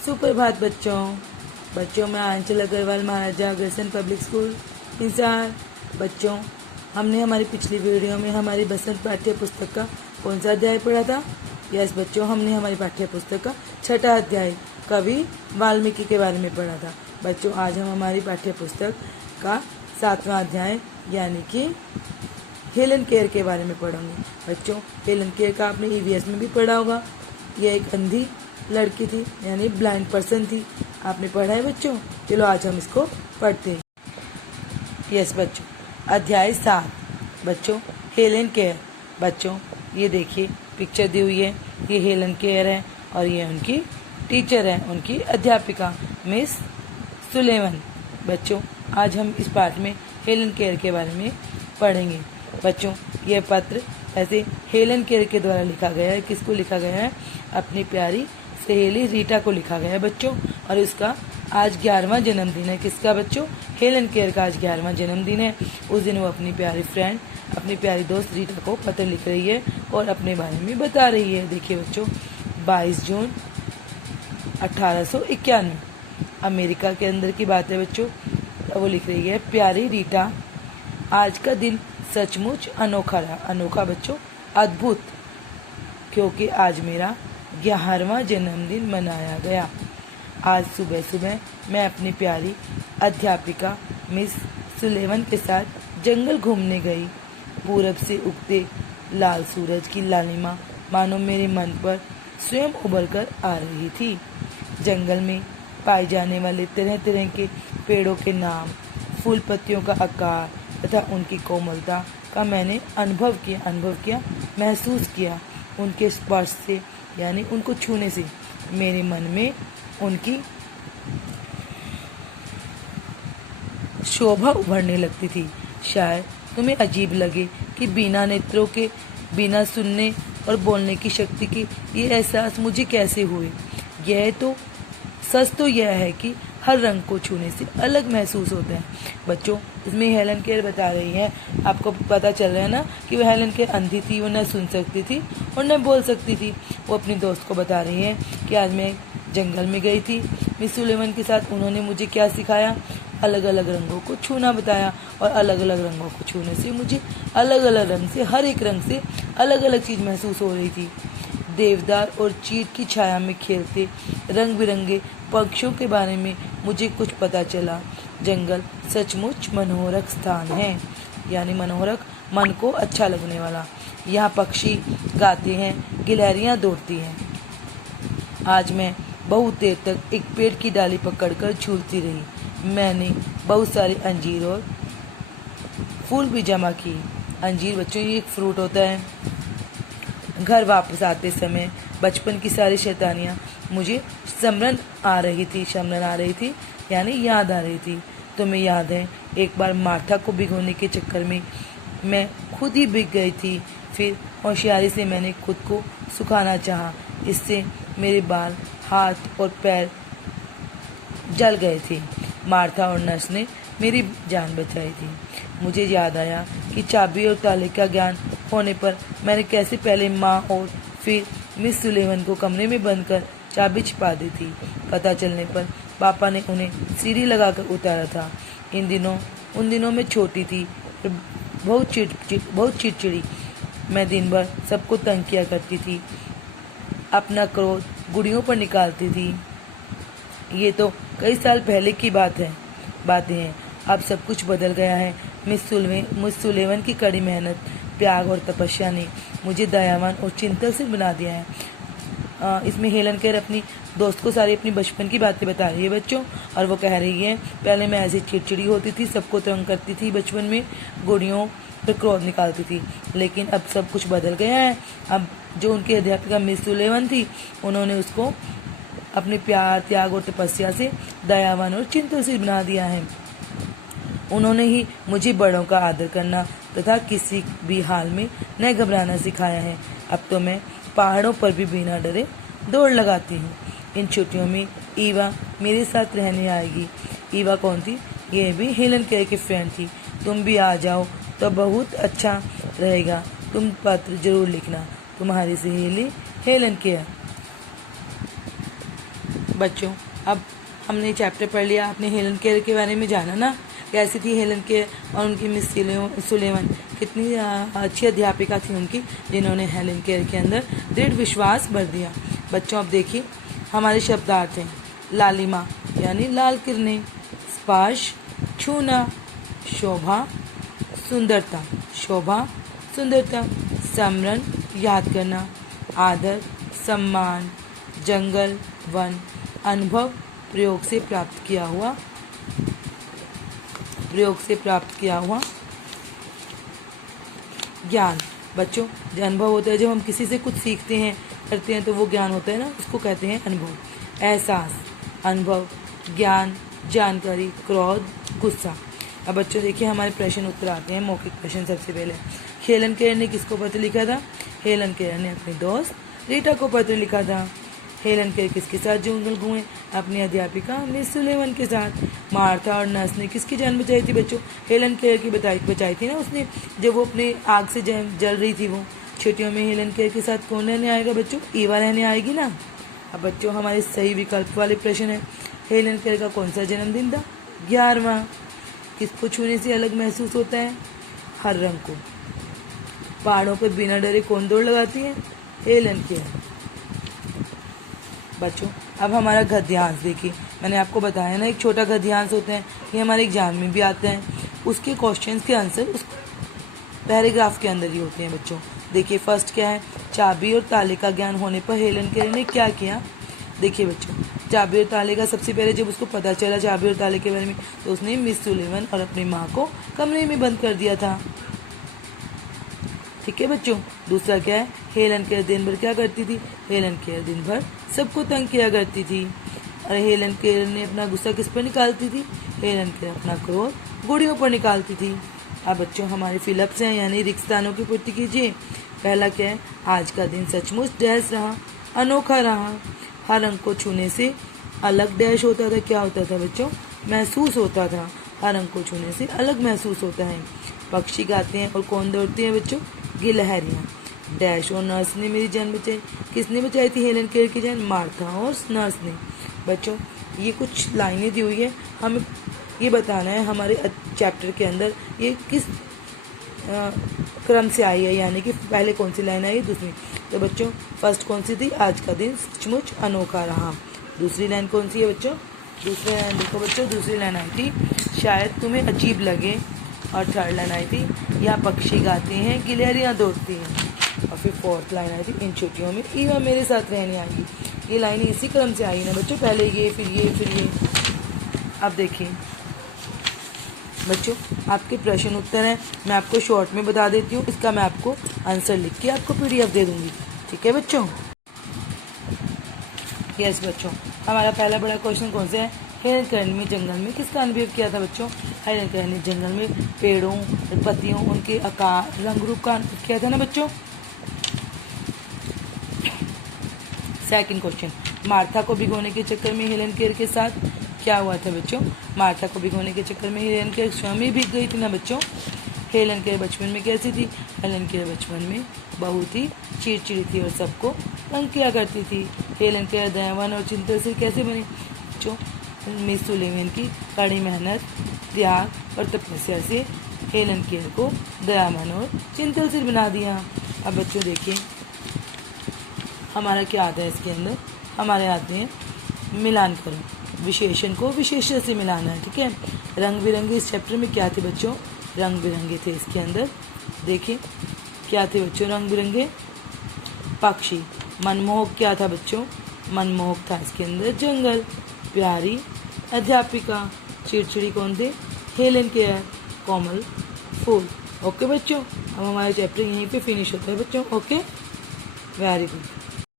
सुप्रभात बच्चों मैं आंचल अग्रवाल महाराजा अग्रसेन पब्लिक स्कूल इंसार। बच्चों, हमने हमारी पिछली वीडियो में हमारी बसंत पाठ्य पुस्तक का कौन सा अध्याय पढ़ा था? यस बच्चों, हमने हमारी पाठ्य पुस्तक का छठा अध्याय कवि वाल्मीकि के बारे में पढ़ा था। बच्चों, आज हम हमारी पाठ्य पुस्तक का 7वां अध्याय यानी कि हेलन केयर के बारे में पढ़ेंगे। बच्चों, हेलन केयर का आपने ईवीएस में भी पढ़ा होगा। यह एक अंधी लड़की थी यानी ब्लाइंड पर्सन थी। आपने पढ़ा है बच्चों? चलो आज हम इसको पढ़ते हैं। यस बच्चों, अध्याय 7 बच्चों हेलन केयर। बच्चों, ये देखिए पिक्चर दी हुई है, ये हेलन केयर है और ये उनकी टीचर है, उनकी अध्यापिका मिस सुलेवन। बच्चों, आज हम इस पाठ में हेलन केयर के बारे में पढ़ेंगे। बच्चों, यह पत्र ऐसे हेलन केयर के द्वारा लिखा गया है। किसको लिखा गया है? अपनी प्यारी सहेली रीटा को लिखा गया है बच्चों। और इसका आज 11वां जन्मदिन है। किसका बच्चों? हेलन केयर का आज 11वां जन्मदिन है। उस दिन वो अपनी प्यारी फ्रेंड, अपनी प्यारी दोस्त रीटा को पत्र लिख रही है और अपने बारे में बता रही है। देखिए बच्चों, 22 जून 1891 अमेरिका के अंदर की बात है बच्चों। वो लिख रही है, प्यारी रीटा, आज का दिन सचमुच अनोखा रहा। अनोखा बच्चों, अद्भुत, क्योंकि आज मेरा 11वां जन्मदिन मनाया गया। आज सुबह सुबह मैं अपनी प्यारी अध्यापिका मिस सुलेवन के साथ जंगल घूमने गई। पूरब से उगते लाल सूरज की लालिमा मानो मेरे मन पर स्वयं उभर कर आ रही थी। जंगल में पाए जाने वाले तरह तरह के पेड़ों के नाम, फूल पत्तियों का आकार तथा उनकी कोमलता का मैंने अनुभव किया, महसूस किया। उनके स्पर्श से यानी उनको छूने से मेरे मन में उनकी शोभा उभरने लगती थी। शायद तुम्हें अजीब लगे कि बिना नेत्रों के, बिना सुनने और बोलने की शक्ति के ये एहसास मुझे कैसे हुए। सच तो यह है कि हर रंग को छूने से अलग महसूस होता है। बच्चों, इसमें हेलन केयर बता रही है, आपको पता चल रहा है ना कि वह हेलन केयर अंधी थी, वो न सुन सकती थी और न बोल सकती थी। वो अपनी दोस्त को बता रही है कि आज मैं जंगल में गई थी मिस सुलेवन के साथ। उन्होंने मुझे क्या सिखाया? अलग अलग रंगों को छूना बताया। और अलग अलग रंगों को छूने से मुझे अलग अलग रंग से, हर एक रंग से अलग अलग चीज़ महसूस हो रही थी। देवदार और चीड़ की छाया में खेलते रंग बिरंगे पक्षियों के बारे में मुझे कुछ पता चला। जंगल सचमुच मनोहरक स्थान है, यानी मनोहरक, मन को अच्छा लगने वाला। यहाँ पक्षी गाते हैं, गिलहरियाँ दौड़ती हैं। आज मैं बहुत देर तक एक पेड़ की डाली पकड़कर झूलती रही। मैंने बहुत सारे अंजीर और फूल भी जमा किए। अंजीर बच्चों ये एक फ्रूट होता है। घर वापस आते समय बचपन की सारी शैतानियाँ मुझे स्मरण आ रही थी यानी याद आ रही थी। तुम्हें याद है, एक बार मार्था को भिगोने के चक्कर में मैं खुद ही भीग गई थी। फिर होशियारी से मैंने खुद को सुखाना चाहा। इससे मेरे बाल, हाथ और पैर जल गए थे। मार्था और नर्स ने मेरी जान बचाई थी। मुझे याद आया कि चाबी और ताले का ज्ञान होने पर मैंने कैसे पहले माँ और फिर मिस सुलेवन को कमरे में बंद कर चाबी छिपा दी थी। पता चलने पर पापा ने उन्हें सीढ़ी लगाकर उतारा था। उन दिनों मैं छोटी थी, बहुत चिड़चिड़ी। मैं दिन भर सबको तंग किया करती थी, अपना क्रोध गुड़ियों पर निकालती थी। ये तो कई साल पहले की बातें हैं। अब सब कुछ बदल गया है। मिस सुलेवन की कड़ी मेहनत, त्याग और तपस्या ने मुझे दयावान और चिंतनशील बना दिया है। इसमें हेलन केयर अपनी दोस्त को सारी अपनी बचपन की बातें बता रही है बच्चों। और वो कह रही है, पहले मैं ऐसी चिड़चिड़ी होती थी, सबको तंग करती थी, बचपन में गुड़ियों पर क्रोध निकालती थी, लेकिन अब सब कुछ बदल गया है। अब जो उनकी अध्यापिका मिस सुलेवन थी, उन्होंने उसको अपने प्यार, त्याग और तपस्या से दयावान और चिंतनशील बना दिया है। उन्होंने ही मुझे बड़ों का आदर करना तथा किसी भी हाल में न घबराना सिखाया है। अब तो मैं पहाड़ों पर भी बिना डरे दौड़ लगाती हूँ। इन छुट्टियों में ईवा मेरे साथ रहने आएगी। ईवा कौन थी? ये भी हेलन केयर की फ्रेंड थी। तुम भी आ जाओ तो बहुत अच्छा रहेगा। तुम पत्र जरूर लिखना। तुम्हारी सहेली हेलन केयर। बच्चों, अब हमने चैप्टर पढ़ लिया, आपने हेलन केयर के बारे में जाना ना, कैसी थी हेलन केयर और उनकी मिस सुलेवन, कितनी अच्छी अध्यापिका थी उनकी, जिन्होंने हेलन केयर के अंदर दृढ़ विश्वास भर दिया। बच्चों अब देखिए हमारे शब्दार्थ हैं। लालिमा यानी लाल किरणें, स्पर्श छूना, शोभा सुंदरता, शोभा सुंदरता, स्मरण याद करना, आदर सम्मान, जंगल वन, अनुभव प्रयोग से प्राप्त किया हुआ, ज्ञान। बच्चों जो अनुभव होता है, जब हम किसी से कुछ सीखते हैं करते हैं तो वो ज्ञान होता है ना, उसको कहते हैं अनुभव। एहसास, अनुभव, ज्ञान, जानकारी, क्रोध, गुस्सा। अब बच्चों देखिए हमारे प्रश्न उत्तर आते हैं। मौखिक प्रश्न सबसे पहले, हेलन केयर ने किसको पत्र लिखा था? हेलन केयर ने अपने दोस्त रीटा को पत्र लिखा था। हेलन केयर किसके साथ जंगल घूमे? अपनी अध्यापिका मिस सुलेवन के साथ। मार्था और नर्स ने किसकी जान बचाई थी बच्चों? हेलन केयर की बचाई थी ना उसने, जब वो अपने आग से जल रही थी वो। छुट्टियों में हेलन केयर के साथ कौन रहने आएगा बच्चों? ईवा रहने आएगी ना। अब बच्चों हमारे सही विकल्प वाले प्रश्न है। हेलन केयर का कौन सा जन्मदिन था? 11वां। किसको छूने से अलग महसूस होता है? हर रंग को। पहाड़ों पर बिना डरे कौन दौड़ लगाती है? Helen care. बच्चों अब हमारा गद्यांश देखिए, मैंने आपको बताया ना एक छोटा गद्यांश होता है, ये हमारे एग्जाम में भी आता है। उसके क्वेश्चंस के आंसर उस पैराग्राफ के अंदर ही होते हैं बच्चों। देखिए फर्स्ट क्या है? चाबी और ताले का ज्ञान होने पर हेलन केयर ने क्या किया? देखिए बच्चों, चाबी और ताले का सबसे पहले जब उसको पता चला चाबी और ताले के बारे में, तो उसने मिस सुलेवन और अपनी माँ को कमरे में बंद कर दिया था। ठीक है बच्चों। दूसरा क्या है? हेलन केयर दिन भर क्या करती थी? हेलन केयर दिन भर सबको तंग किया करती थी। और हेलन केयर ने अपना गुस्सा किस पर निकालती थी? हेलन केयर अपना क्रोध गुड़ियों पर निकालती थी। अब बच्चों हमारे फिलअप्स हैं, यानी रिक्त स्थानों की पूर्ति कीजिए। पहला क्या है? आज का दिन सचमुच डैश रहा, अनोखा रहा। हर रंग को छूने से अलग डैश होता था। क्या होता था बच्चों? महसूस होता था। हर रंग को छूने से अलग महसूस होता है। पक्षी गाते हैं और कौन दौड़ते हैं बच्चों? गिलहरियाँ। डैश और नर्स ने मेरी जान बचाई। किसने बचाई थी हेलन केयर की जान? मार्था और नर्स ने। बच्चों ये कुछ लाइनें दी हुई है, हमें ये बताना है हमारे चैप्टर के अंदर ये किस क्रम से आई है, यानी कि पहले कौन सी लाइन आई, दूसरी। तो बच्चों फर्स्ट कौन सी थी? आज का दिन सचमुच अनोखा रहा। दूसरी लाइन कौन सी है बच्चों? दूसरी लाइन देखो बच्चों, दूसरी लाइन आई थी शायद तुम्हें अजीब लगे। और थर्ड लाइन आई थी यहाँ पक्षी गाते हैं, गिलहरियाँ दौड़ती हैं। और फिर फोर्थ लाइन आई थी इन छुट्टियों में ईवा मेरे साथ रहने आएगी। ये लाइनें इसी क्रम से आई ना बच्चों, पहले ये फिर ये फिर ये। अब देखिए बच्चों आपके प्रश्न उत्तर हैं, मैं आपको शॉर्ट में बता देती हूँ, इसका मैं आपको आंसर लिख के आपको PDF दे दूँगी। ठीक है बच्चों? यस बच्चों, हमारा पहला बड़ा क्वेश्चन कौन सा है? हेलन केयर ने जंगल में किसका अनुभव किया था बच्चों? हेलन केयर ने जंगल में पेड़ों, पत्तियों, उनके आकार, रंग रूप का अनुभव किया था ना बच्चों। सेकंड क्वेश्चन, मार्था को भिगोने के चक्कर में हेलन केयर के साथ क्या हुआ था बच्चों? मार्था को भिगोने के चक्कर में हेलन केयर स्वयं ही भीग गई थी ना बच्चों। हेलन केयर बचपन में कैसी थी? हेलन केयर बचपन में बहुत ही चिड़चिड़ी थी और सबको तंग किया करती थी। हेलन केयर दयावान और चिंताशील कैसे बनी बच्चों? मिस सुलेवन की कड़ी मेहनत, त्याग और तपस्या से हेलन केयर को दयावान और चिंताशील बना दिया। अब बच्चों देखिए हमारा क्या आता है इसके अंदर? हमारे आते हैं मिलान करो, विशेषण को विशेषण से मिलाना है। ठीक है। रंग बिरंगे इस चैप्टर में क्या थे बच्चों? रंग बिरंगे थे इसके अंदर। देखिए क्या थे बच्चों रंग बिरंगे? पक्षी। मनमोहक क्या था बच्चों? मनमोहक था इसके अंदर जंगल। प्यारी अध्यापिका। चिड़चिड़ी कौन थे? Helen Keller. कोमल फूल। ओके बच्चों, अब हमारा चैप्टर यहीं पे फिनिश होता है बच्चों। Okay, very good.